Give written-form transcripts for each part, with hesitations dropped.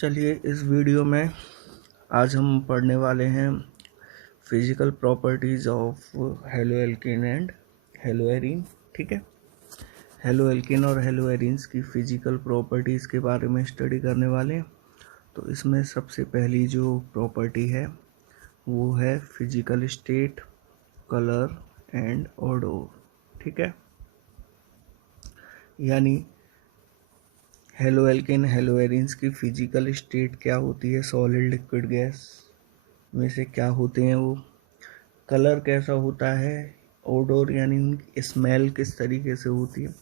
चलिए इस वीडियो में आज हम पढ़ने वाले हैं physical properties of haloalkane and haloarene. ठीक है, हेलोएल्केन और हेलोएरीन्स की फिजिकल प्रॉपर्टीज़ के बारे में स्टडी करने वाले हैं। तो इसमें सबसे पहली जो प्रॉपर्टी है वो है फिजिकल स्टेट, कलर एंड ऑडोर। ठीक है, यानी हेलोएल्केन हेलोएरीन्स की फिजिकल स्टेट क्या होती है, सॉलिड लिक्विड गैस में से क्या होते हैं वो, कलर कैसा होता है, ओडोर यानी उनकी स्मेल किस तरीके से होती है,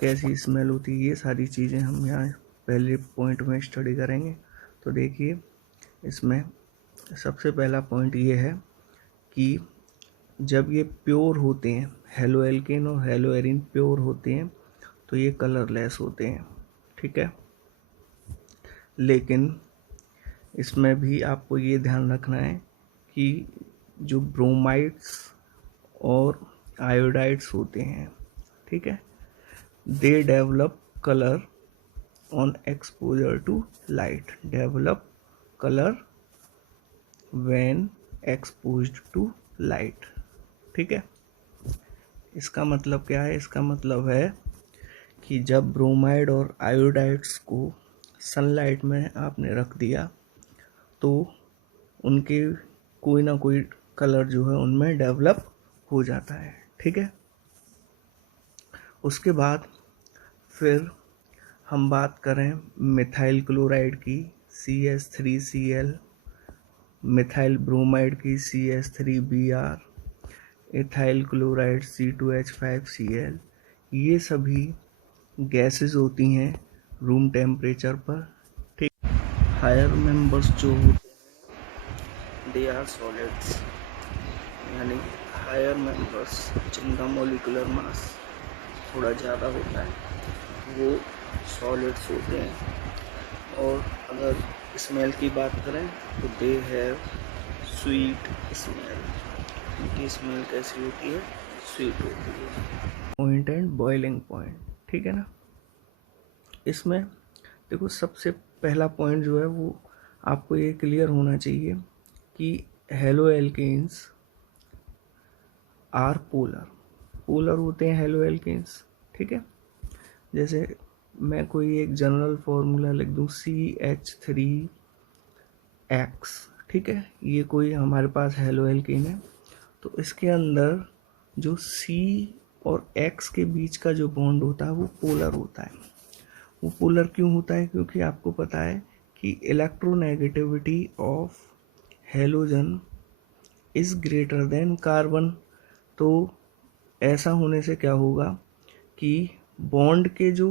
कैसी स्मेल होती है, ये सारी चीज़ें हम यहाँ पहले पॉइंट में स्टडी करेंगे। तो देखिए, इसमें सबसे पहला पॉइंट ये है कि जब ये प्योर होते हैं, हेलोएल्केन और हेलोएरीन प्योर होते हैं तो ये कलरलेस होते हैं। ठीक है, लेकिन इसमें भी आपको ये ध्यान रखना है कि जो ब्रोमाइड्स और आयोडाइड्स होते हैं, ठीक है, they develop colour on exposure to light, develop colour when exposed to light. ठीक है, इसका मतलब क्या है? इसका मतलब है कि जब ब्रोमाइड और आयोडाइड्स को सनलाइट में आपने रख दिया तो उनके कोई ना कोई कलर जो है उनमें डेवलप हो जाता है। ठीक है, उसके बाद फिर हम बात करें मिथाइल क्लोराइड की, CH3Cl, मिथाइल ब्रोमाइड की, CH3Br, इथाइल क्लोराइड, C2H5Cl, ये सभी गैसेस होती हैं रूम टेम्परेचर पर। ठीक, हायर मेंबर्स जो होते हैं दे आर सॉलिड्स, यानी हायर मेंबर्स जिनका मॉलिक्यूलर मास थोड़ा ज़्यादा होता है वो सॉलिड्स होते हैं। और अगर स्मेल की बात करें तो दे हैव स्वीट स्मेल, उनकी स्मेल कैसी होती है? स्वीट होती है। पॉइंट एंड बॉइलिंग पॉइंट, ठीक है ना। इसमें देखो, सबसे पहला पॉइंट जो है वो आपको ये क्लियर होना चाहिए कि हेलोएल्केन्स आर पोलर, पोलर होते हैं हेलोएल्केन्स। ठीक है, जैसे मैं कोई एक जनरल फॉर्मूला लिख दूँ, CH3X, ठीक है, ये कोई हमारे पास हेलोएल्केन है, तो इसके अंदर जो C और X के बीच का जो बॉन्ड होता है वो पोलर होता है। वो पोलर क्यों होता है? क्योंकि आपको पता है कि electronegativity of halogen is greater than carbon. तो ऐसा होने से क्या होगा कि बॉन्ड के जो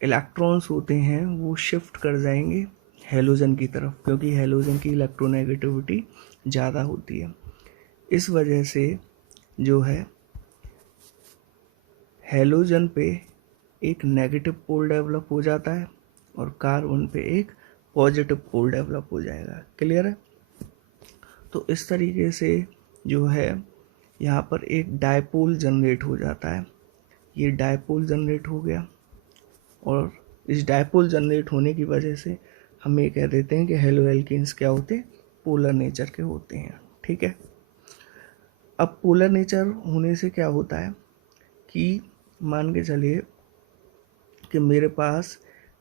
इलेक्ट्रॉन्स होते हैं वो शिफ्ट कर जाएंगे हेलोजन की तरफ, क्योंकि हेलोजन की इलेक्ट्रोनेगेटिविटी ज़्यादा होती है। इस वजह से जो है हेलोजन पे एक नेगेटिव पोल डेवलप हो जाता है और कार्बन पे एक पॉजिटिव पोल डेवलप हो जाएगा। क्लियर है? तो इस तरीके से जो है यहाँ पर एक डायपोल जनरेट हो जाता है। ये डायपोल जनरेट हो गया और इस डायपोल जनरेट होने की वजह से हम ये कह देते हैं कि हेलोएल्केन्स क्या होते हैं? पोलर नेचर के होते हैं। ठीक है, अब पोलर नेचर होने से क्या होता है कि मान के चलिए कि मेरे पास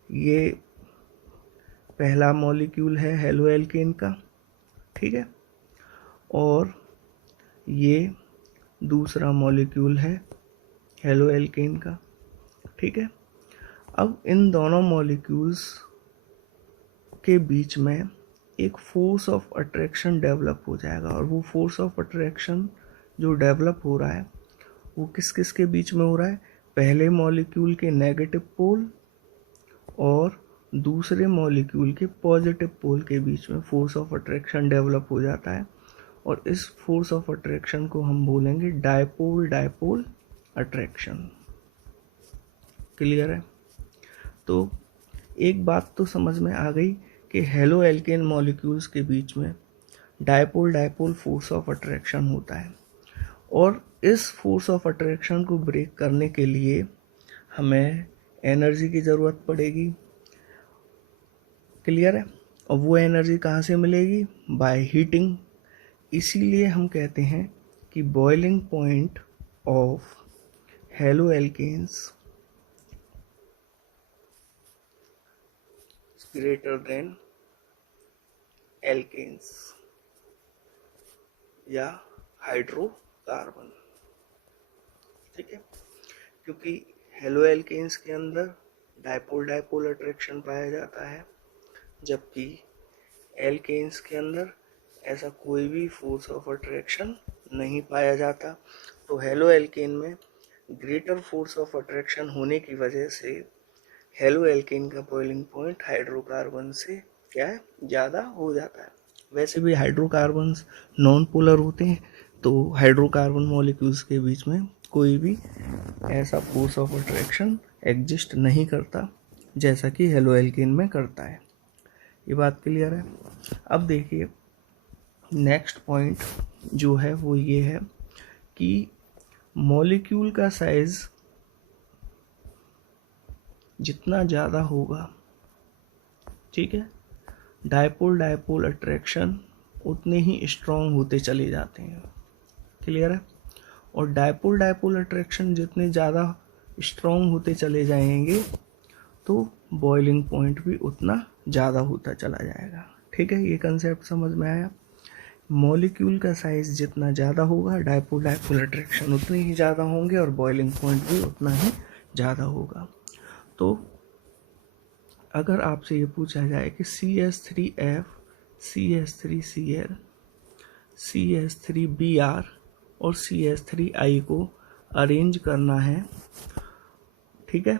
ये पहला मॉलिक्यूल है हेलोएल्केन का, ठीक है, और ये दूसरा मॉलिक्यूल है हेलोएल्केन का। ठीक है, अब इन दोनों मॉलिक्यूल्स के बीच में एक फोर्स ऑफ अट्रैक्शन डेवलप हो जाएगा, और वो फोर्स ऑफ अट्रैक्शन जो डेवलप हो रहा है वो किस किस के बीच में हो रहा है? पहले मॉलिक्यूल के नेगेटिव पोल और दूसरे मॉलिक्यूल के पॉजिटिव पोल के बीच में फोर्स ऑफ अट्रैक्शन डेवलप हो जाता है, और इस फोर्स ऑफ अट्रैक्शन को हम बोलेंगे डायपोल डायपोल अट्रैक्शन। क्लियर है? तो एक बात तो समझ में आ गई कि हेलोएल्केन मॉलिक्यूल्स के बीच में dipole dipole force of attraction होता है, और इस फोर्स ऑफ अट्रैक्शन को ब्रेक करने के लिए हमें एनर्जी की ज़रूरत पड़ेगी। क्लियर है। और वो एनर्जी कहाँ से मिलेगी? By heating. इसीलिए हम कहते हैं कि boiling point of haloalkanes greater than alkanes या हाइड्रोकार्बन। ठीक है, क्योंकि हेलो एल्केन्स के अंदर डायपोल डायपोल अट्रैक्शन पाया जाता है, जबकि एल्केन्स के अंदर ऐसा कोई भी फोर्स ऑफ अट्रैक्शन नहीं पाया जाता। तो हेलो एल्केन में ग्रेटर फोर्स ऑफ अट्रैक्शन होने की वजह से हेलो एल्केन का बॉइलिंग पॉइंट हाइड्रोकार्बन से क्या है, ज़्यादा हो जाता है। वैसे भी हाइड्रोकार्बन्स नॉन पोलर होते हैं, तो हाइड्रोकार्बन मॉलिक्यूल्स के बीच में कोई भी ऐसा फोर्स ऑफ अट्रैक्शन एग्जिस्ट नहीं करता जैसा कि हेलो एल्केन में करता है। ये बात क्लियर है। अब देखिए नेक्स्ट पॉइंट जो है वो ये है कि मॉलिक्यूल का साइज जितना ज़्यादा होगा, ठीक है, डायपोल डायपोल अट्रैक्शन उतने ही स्ट्रॉन्ग होते चले जाते हैं। क्लियर है। और डायपोल डायपोल अट्रैक्शन जितने ज़्यादा स्ट्रॉन्ग होते चले जाएंगे तो बॉइलिंग पॉइंट भी उतना ज़्यादा होता चला जाएगा। ठीक है, ये कंसेप्ट समझ में आया। मॉलिक्यूल का साइज जितना ज़्यादा होगा, डायपोल डायपोल अट्रैक्शन उतने ही ज़्यादा होंगे और बॉइलिंग पॉइंट भी उतना ही ज़्यादा होगा। तो अगर आपसे ये पूछा जाए कि CH3F, CH3Cl, CH3Br और CH3I को अरेंज करना है, ठीक है,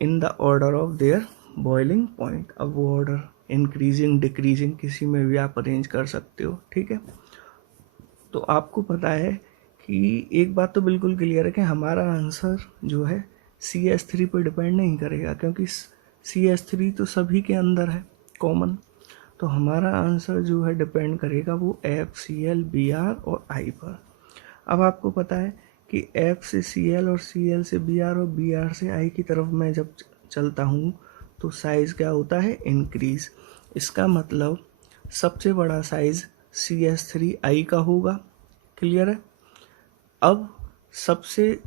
in the order of their boiling point. अब वो ऑर्डर इंक्रीजिंग डिक्रीजिंग किसी में भी आप अरेंज कर सकते हो। ठीक है, तो आपको पता है कि एक बात तो बिल्कुल क्लियर है कि हमारा आंसर जो है CH3 पर डिपेंड नहीं करेगा, क्योंकि CH3 तो सभी के अंदर है कॉमन। तो हमारा आंसर जो है डिपेंड करेगा वो FCl, Br और I पर। अब आपको पता है कि F से Cl और Cl से Br और Br से I की तरफ मैं जब चलता हूँ तो साइज़ क्या होता है, इंक्रीज। इसका मतलब सबसे बड़ा साइज़ CH3I का होगा। क्लियर है। अब सबसे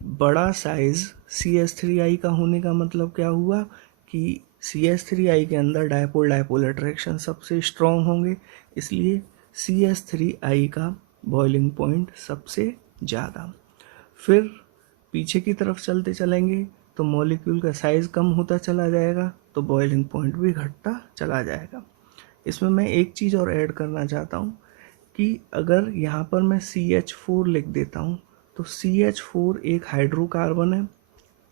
बड़ा साइज़ CH3I का होने का मतलब क्या हुआ कि CH3I के अंदर डायपोल डायपोल अट्रैक्शन सबसे स्ट्रॉन्ग होंगे, इसलिए CH3I का बॉइलिंग पॉइंट सबसे ज़्यादा। फिर पीछे की तरफ चलते चलेंगे तो मॉलिक्यूल का साइज़ कम होता चला जाएगा, तो बॉइलिंग पॉइंट भी घटता चला जाएगा। इसमें मैं एक चीज़ और ऐड करना चाहता हूँ कि अगर यहाँ पर मैं CH4 लिख देता हूँ तो CH4 एक हाइड्रोकार्बन है,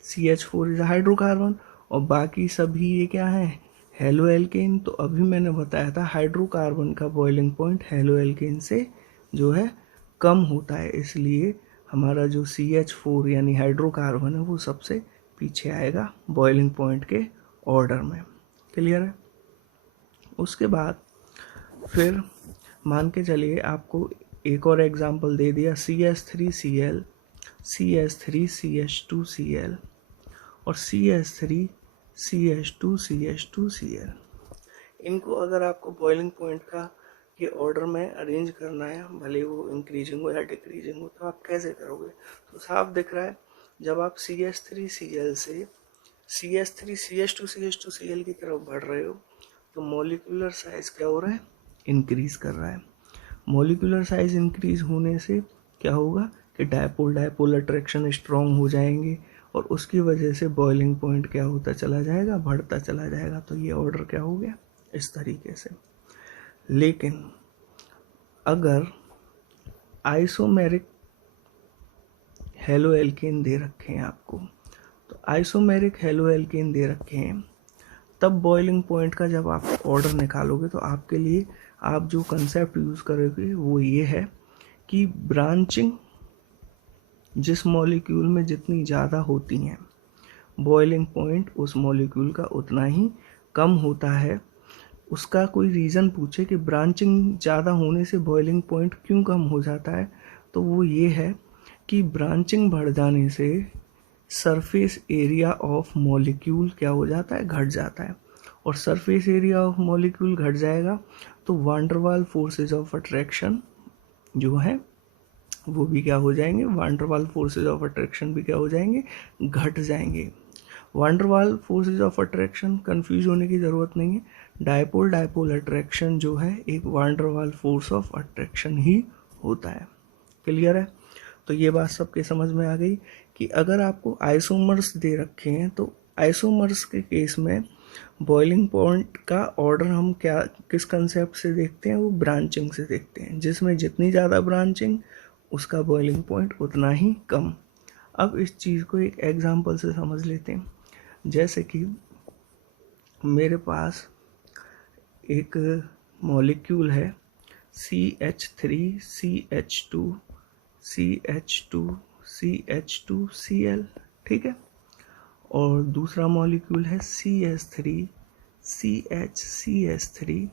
CH4 इज हाइड्रोकार्बन, और बाकी सभी ये क्या है, हेलो एल्केन। तो अभी मैंने बताया था हाइड्रोकार्बन का बॉइलिंग पॉइंट हेलो एल्केन से जो है कम होता है, इसलिए हमारा जो CH4 यानी हाइड्रोकार्बन है वो सबसे पीछे आएगा बॉइलिंग पॉइंट के ऑर्डर में। क्लियर है। उसके बाद फिर मान के चलिए आपको एक और एग्जांपल दे दिया, CH3Cl, CH3CH2Cl और CH3CH2CH2Cl। इनको अगर आपको बॉइलिंग पॉइंट का ये ऑर्डर में अरेंज करना है, भले वो इंक्रीजिंग हो या डिक्रीजिंग हो, तो आप कैसे करोगे? तो साफ दिख रहा है, जब आप CH3Cl से CH3CH2CH2Cl की तरफ बढ़ रहे हो तो मॉलिक्यूलर साइज क्या हो रहा है, इंक्रीज कर रहा है। मॉलिक्यूलर साइज इंक्रीज होने से क्या होगा कि डायपोल डायपोल अट्रैक्शन स्ट्रॉन्ग हो जाएंगे और उसकी वजह से बॉइलिंग पॉइंट क्या होता चला जाएगा, बढ़ता चला जाएगा। तो ये ऑर्डर क्या हो गया इस तरीके से। लेकिन अगर आइसोमेरिक हेलो एल्केन दे रखे हैं आपको, तो आइसोमेरिक हेलो एल्केन दे रखे हैं, तब बॉइलिंग पॉइंट का जब आप ऑर्डर निकालोगे तो आपके लिए आप जो कंसेप्ट यूज़ करोगे वो ये है कि ब्रांचिंग जिस मॉलिक्यूल में जितनी ज़्यादा होती हैं, बॉइलिंग पॉइंट उस मॉलिक्यूल का उतना ही कम होता है। उसका कोई रीज़न पूछे कि ब्रांचिंग ज़्यादा होने से बॉइलिंग पॉइंट क्यों कम हो जाता है, तो वो ये है कि ब्रांचिंग बढ़ जाने से सरफेस एरिया ऑफ मॉलिक्यूल क्या हो जाता है, घट जाता है। और सरफेस एरिया ऑफ मॉलिक्यूल घट जाएगा तो van der Waals forces of attraction जो है वो भी क्या हो जाएंगे, van der Waals forces of attraction भी क्या हो जाएंगे, घट जाएंगे। Van der Waals forces of attraction, confuse होने की ज़रूरत नहीं है, डायपोल डायपोल अट्रैक्शन जो है एक van der Waals force of attraction ही होता है। क्लियर है? तो ये बात सबके समझ में आ गई कि अगर आपको आइसोमर्स दे रखे हैं तो आइसोमर्स के केस में बॉइलिंग पॉइंट का ऑर्डर हम क्या किस कंसेप्ट से देखते हैं, वो ब्रांचिंग से देखते हैं, जिसमें जितनी ज़्यादा ब्रांचिंग उसका बॉइलिंग पॉइंट उतना ही कम। अब इस चीज़ को एक एग्जांपल से समझ लेते हैं। जैसे कि मेरे पास एक मॉलिक्यूल है CH3CH2 CH2CH2Cl, ठीक है, और दूसरा मॉलिक्यूल है CH3CH3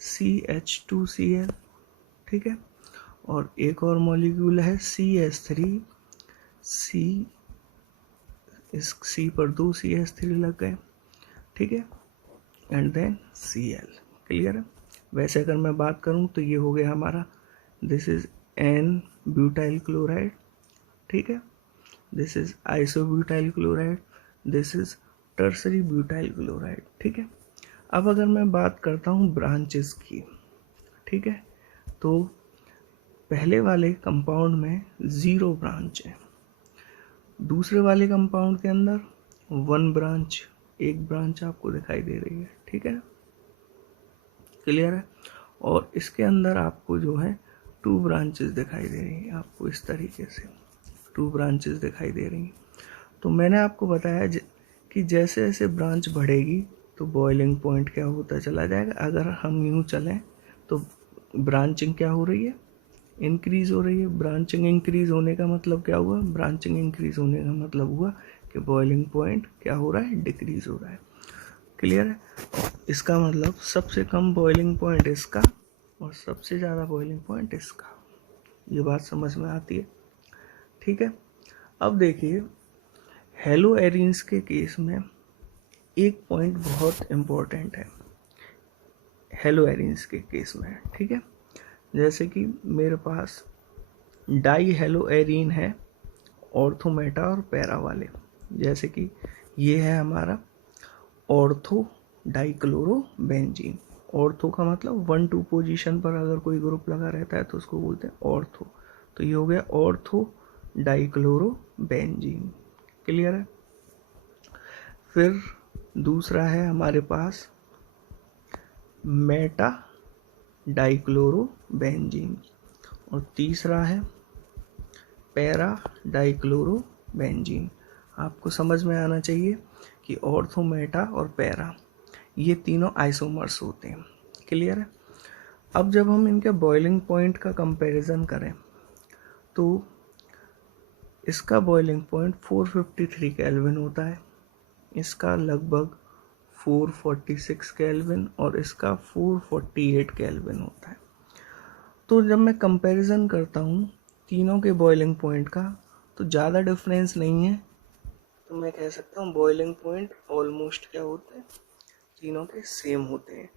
CH2Cl, ठीक है, और एक और मॉलिक्यूल है CH3 C, इस C पर 2 CH3 लग गए, ठीक है, एंड देन Cl। क्लियर है? वैसे अगर मैं बात करूं तो ये हो गया हमारा, this is N butyl chloride, ठीक है, this is isobutyl chloride, this is tertiary butyl chloride, ठीक है। अब अगर मैं बात करता हूँ ब्रांचेस की, ठीक है, तो पहले वाले कंपाउंड में 0 ब्रांच है, दूसरे वाले कंपाउंड के अंदर 1 ब्रांच, एक ब्रांच आपको दिखाई दे रही है, ठीक है, क्लियर है, और इसके अंदर आपको जो है 2 ब्रांचेस दिखाई दे रही हैं, आपको इस तरीके से 2 ब्रांचेस दिखाई दे रही हैं। तो मैंने आपको बताया कि जैसे जैसे ब्रांच बढ़ेगी तो बॉइलिंग पॉइंट क्या होता चला जाएगा। अगर हम यूँ चलें तो ब्रांचिंग क्या हो रही है, इंक्रीज़ हो रही है। ब्रांचिंग इंक्रीज़ होने का मतलब क्या हुआ, ब्रांचिंग इंक्रीज़ होने का मतलब हुआ कि बॉइलिंग पॉइंट क्या हो रहा है, डिक्रीज़ हो रहा है। क्लियर है? इसका मतलब सबसे कम बॉइलिंग पॉइंट इसका और सबसे ज़्यादा बॉइलिंग पॉइंट इसका। ये बात समझ में आती है? ठीक है। अब देखिए हेलो एरिन्स के केस में एक पॉइंट बहुत इम्पोर्टेंट है हेलो एरिन्स के केस में, ठीक है। जैसे कि मेरे पास डाई हेलो एरिन है ऑर्थो मेटा और पैरा वाले, जैसे कि ये है हमारा ऑर्थो डाइक्लोरोबेंजीन। ऑर्थो का मतलब 1-2 पोजीशन पर अगर कोई ग्रुप लगा रहता है तो उसको बोलते हैं ऑर्थो। तो ये हो गया ऑर्थो डाइक्लोरोबेंजीन। क्लियर है? फिर दूसरा है हमारे पास मेटा डाइक्लोरोबेंजीन और तीसरा है पैरा डाइक्लोरोबेंजीन। आपको समझ में आना चाहिए कि ऑर्थो, मेटा और पैरा ये तीनों आइसोमर्स होते हैं। क्लियर है? अब जब हम इनके बॉइलिंग पॉइंट का कंपैरिजन करें तो इसका बॉइलिंग पॉइंट 453 केल्विन होता है, इसका लगभग 446 केल्विन और इसका 448 केल्विन होता है। तो जब मैं कंपैरिजन करता हूँ तीनों के बॉइलिंग पॉइंट का तो ज़्यादा डिफरेंस नहीं है, तो मैं कह सकता हूँ बॉइलिंग पॉइंट ऑलमोस्ट क्या होते हैं, तीनों के सेम होते हैं।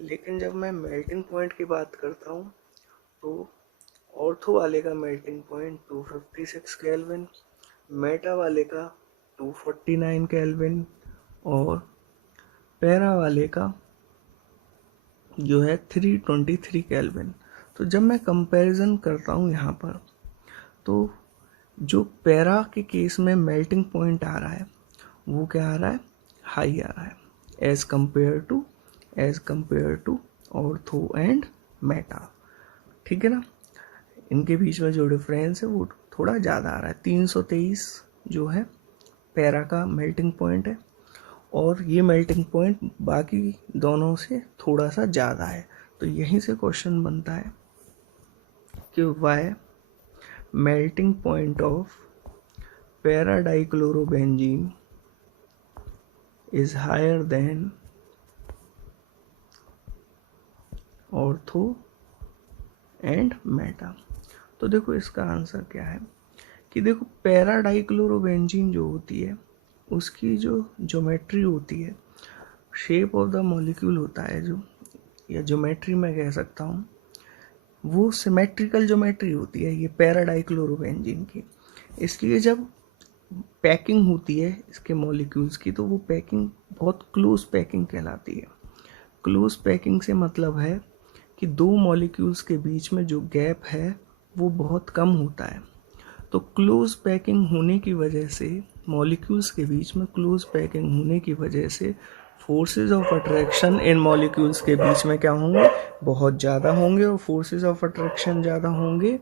लेकिन जब मैं मेल्टिंग पॉइंट की बात करता हूँ तो ऑर्थो वाले का मेल्टिंग पॉइंट 256 केल्विन, मेटा वाले का 249 केल्विन और पैरा वाले का जो है 323 केल्विन। तो जब मैं कंपैरिजन करता हूँ यहाँ पर तो जो पैरा के केस में मेल्टिंग पॉइंट आ रहा है वो क्या आ रहा है, हाई आ रहा है as compared to ortho and meta. ठीक है ना? इनके बीच में जो डिफरेंस है वो थोड़ा ज़्यादा आ रहा है। 323 जो है पैरा का मेल्टिंग पॉइंट है और ये मेल्टिंग पॉइंट बाकी दोनों से थोड़ा सा ज़्यादा है। तो यहीं से क्वेश्चन बनता है कि why melting point of para dichlorobenzene is higher than ortho and meta. तो देखो इसका आंसर क्या है कि देखो पैरा डाइक्लोरोबेंजीन जो होती है उसकी जो ज्योमेट्री होती है शेप ऑफ द मॉलिक्यूल होता है जो, या ज्योमेट्री में कह सकता हूँ, वो सिमेट्रिकल ज्योमेट्री होती है ये पैरा डाइक्लोरोबेंजीन की। इसलिए जब पैकिंग होती है इसके मॉलिक्यूल्स की तो वो पैकिंग बहुत क्लोज पैकिंग कहलाती है। क्लोज पैकिंग से मतलब है कि दो मॉलिक्यूल्स के बीच में जो गैप है वो बहुत कम होता है। तो क्लोज पैकिंग होने की वजह से, मॉलिक्यूल्स के बीच में क्लोज पैकिंग होने की वजह से forces of attraction in molecules के बीच में क्या होंगे, बहुत ज़्यादा होंगे। और फोर्सेस ऑफ अट्रैक्शन ज़्यादा होंगे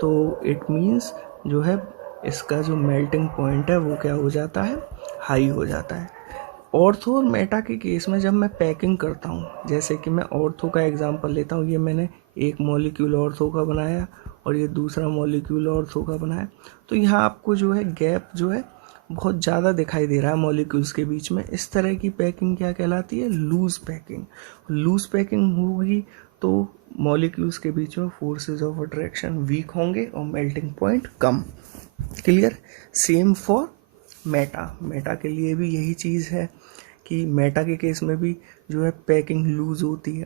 तो इट मीन्स जो है इसका जो मेल्टिंग पॉइंट है वो क्या हो जाता है, हाई हो जाता है। ऑर्थो और मेटा के केस में जब मैं पैकिंग करता हूँ, जैसे कि मैं ऑर्थो का एग्जांपल लेता हूँ, ये मैंने एक मॉलिक्यूल ऑर्थो का बनाया और ये दूसरा मॉलिक्यूल ऑर्थो का बनाया, तो यहाँ आपको जो है गैप जो है बहुत ज़्यादा दिखाई दे रहा है मॉलिक्यूल्स के बीच में। इस तरह की पैकिंग क्या कहलाती है, लूज पैकिंग। लूज पैकिंग होगी तो मॉलिक्यूल्स के बीच में फोर्सेस ऑफ अट्रैक्शन वीक होंगे और melting point come. Clear. Same for Meta के लिए भी यही चीज़ है कि मेटा के केस में भी जो है पैकिंग लूज होती है।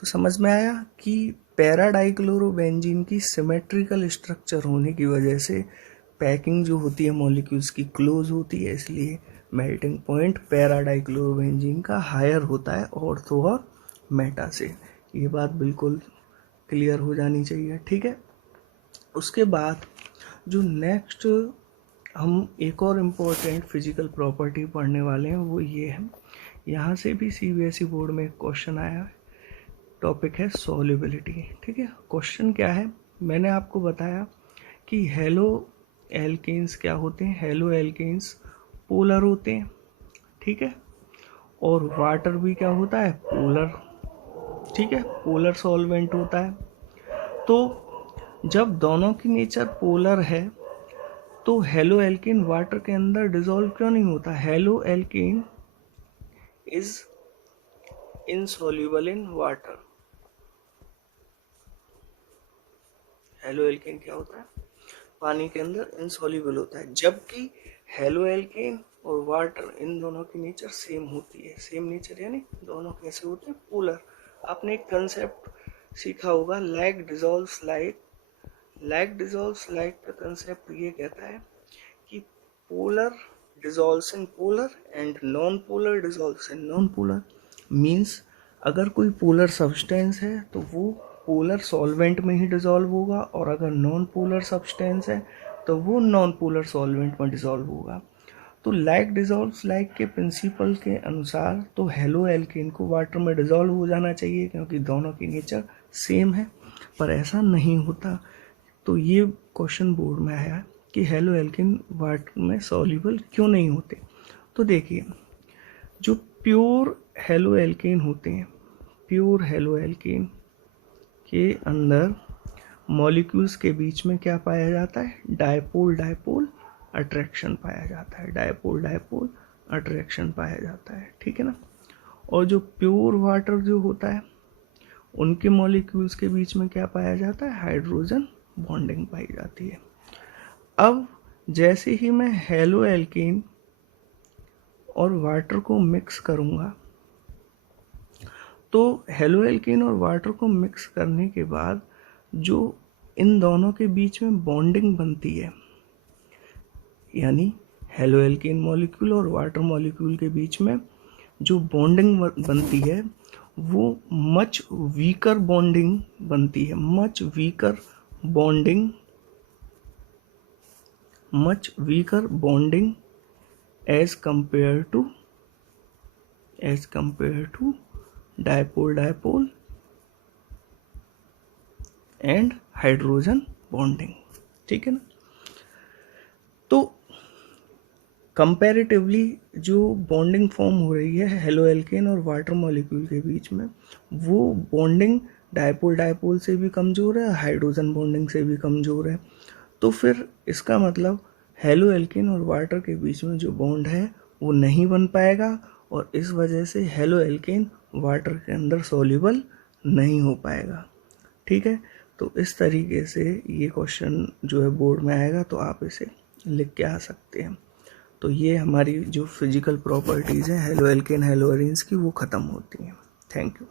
तो समझ में आया कि पैरा डाइक्लोरोबेंजीन की सिमेट्रिकल स्ट्रक्चर होने की वजह से पैकिंग जो होती है मॉलिक्यूल्स की क्लोज होती है, इसलिए मेल्टिंग पॉइंट पैरा डाइक्लोरोबेंजीन का हायर होता है ऑर्थो और मेटा से। ये बात बिल्कुल क्लियर हो जानी चाहिए, ठीक है। उसके बाद जो नेक्स्ट हम एक और इम्पोर्टेंट फिजिकल प्रॉपर्टी पढ़ने वाले हैं वो ये है, यहाँ से भी सीबीएसई बोर्ड में एक क्वेश्चन आया है, टॉपिक है सॉल्युबिलिटी, ठीक है। क्वेश्चन क्या है, मैंने आपको बताया कि हेलो एल्केन्स क्या होते हैं, हेलो एल्केन्स पोलर होते हैं, ठीक है। और वाटर भी क्या होता है, पोलर, ठीक है, पोलर सॉल्वेंट होता है। तो जब दोनों की नेचर पोलर है तो हेलो एल्केन वाटर के अंदर डिसॉल्व क्यों नहीं होता, halo alkane is insoluble in water. Halo alkane क्या होता है, पानी के अंदर इनसॉल्युबल होता है, जबकि हेलो एल्केन और वाटर इन दोनों की नेचर सेम होती है। सेम नेचर यानी दोनों कैसे होते हैं, पोलर। आपने एक कंसेप्ट सीखा होगा, like dissolves like. Like dissolves like का कंसेप्ट ये कहता है कि polar dissolves in polar and non polar dissolves in non polar. Means अगर कोई पोलर सब्सटेंस है तो वो पोलर सॉल्वेंट में ही डिसॉल्व होगा, और अगर नॉन पोलर सब्सटेंस है तो वो नॉन पोलर सॉल्वेंट में डिसॉल्व होगा। तो लाइक डिसॉल्व्स लाइक के प्रिंसिपल के अनुसार तो हेलो एल्केन को वाटर में डिसॉल्व हो जाना चाहिए क्योंकि दोनों की नेचर सेम है, पर ऐसा नहीं होता। तो ये क्वेश्चन बोर्ड में आया कि हेलो एल्केन वाटर में सॉल्युबल क्यों नहीं होते। तो देखिए, जो प्योर हेलो एल्केन होते हैं, प्योर हेलो एल्केन के अंदर मॉलिक्यूल्स के बीच में क्या पाया जाता है, डायपोल डायपोल अट्रैक्शन पाया जाता है, डायपोल डायपोल अट्रैक्शन पाया जाता है, ठीक है ना। और जो प्योर वाटर जो होता है उनके मॉलिक्यूल्स के बीच में क्या पाया जाता है, हाइड्रोजन बॉन्डिंग पाई जाती है। अब जैसे ही मैं हेलो एल्केन और वाटर को मिक्स करूँगा, तो हेलो एल्केन और वाटर को मिक्स करने के बाद जो इन दोनों के बीच में बॉन्डिंग बनती है, यानी हेलो एल्केन मॉलिक्यूल और वाटर मॉलिक्यूल के बीच में जो बॉन्डिंग बनती है वो मच वीकर बॉन्डिंग बनती है, much weaker bonding as compared to dipole dipole and hydrogen bonding, ठीक है ना। तो कंपैरेटिवली जो बॉन्डिंग फॉर्म हो रही है हेलो एल्केन और वाटर मॉलिक्यूल के बीच में, वो बॉन्डिंग डायपोल डायपोल से भी कमज़ोर है, हाइड्रोजन बॉन्डिंग से भी कमज़ोर है। तो फिर इसका मतलब हेलो एल्केन और वाटर के बीच में जो बॉन्ड है वो नहीं बन पाएगा, और इस वजह से हेलो एल्केन वाटर के अंदर सॉल्युबल नहीं हो पाएगा, ठीक है। तो इस तरीके से ये क्वेश्चन जो है बोर्ड में आएगा तो आप इसे लिख के आ सकते हैं। तो ये हमारी जो फिजिकल प्रॉपर्टीज़ हैं हेलो एल्केन हेलो एरिन्स की वो ख़त्म होती हैं। Thank you.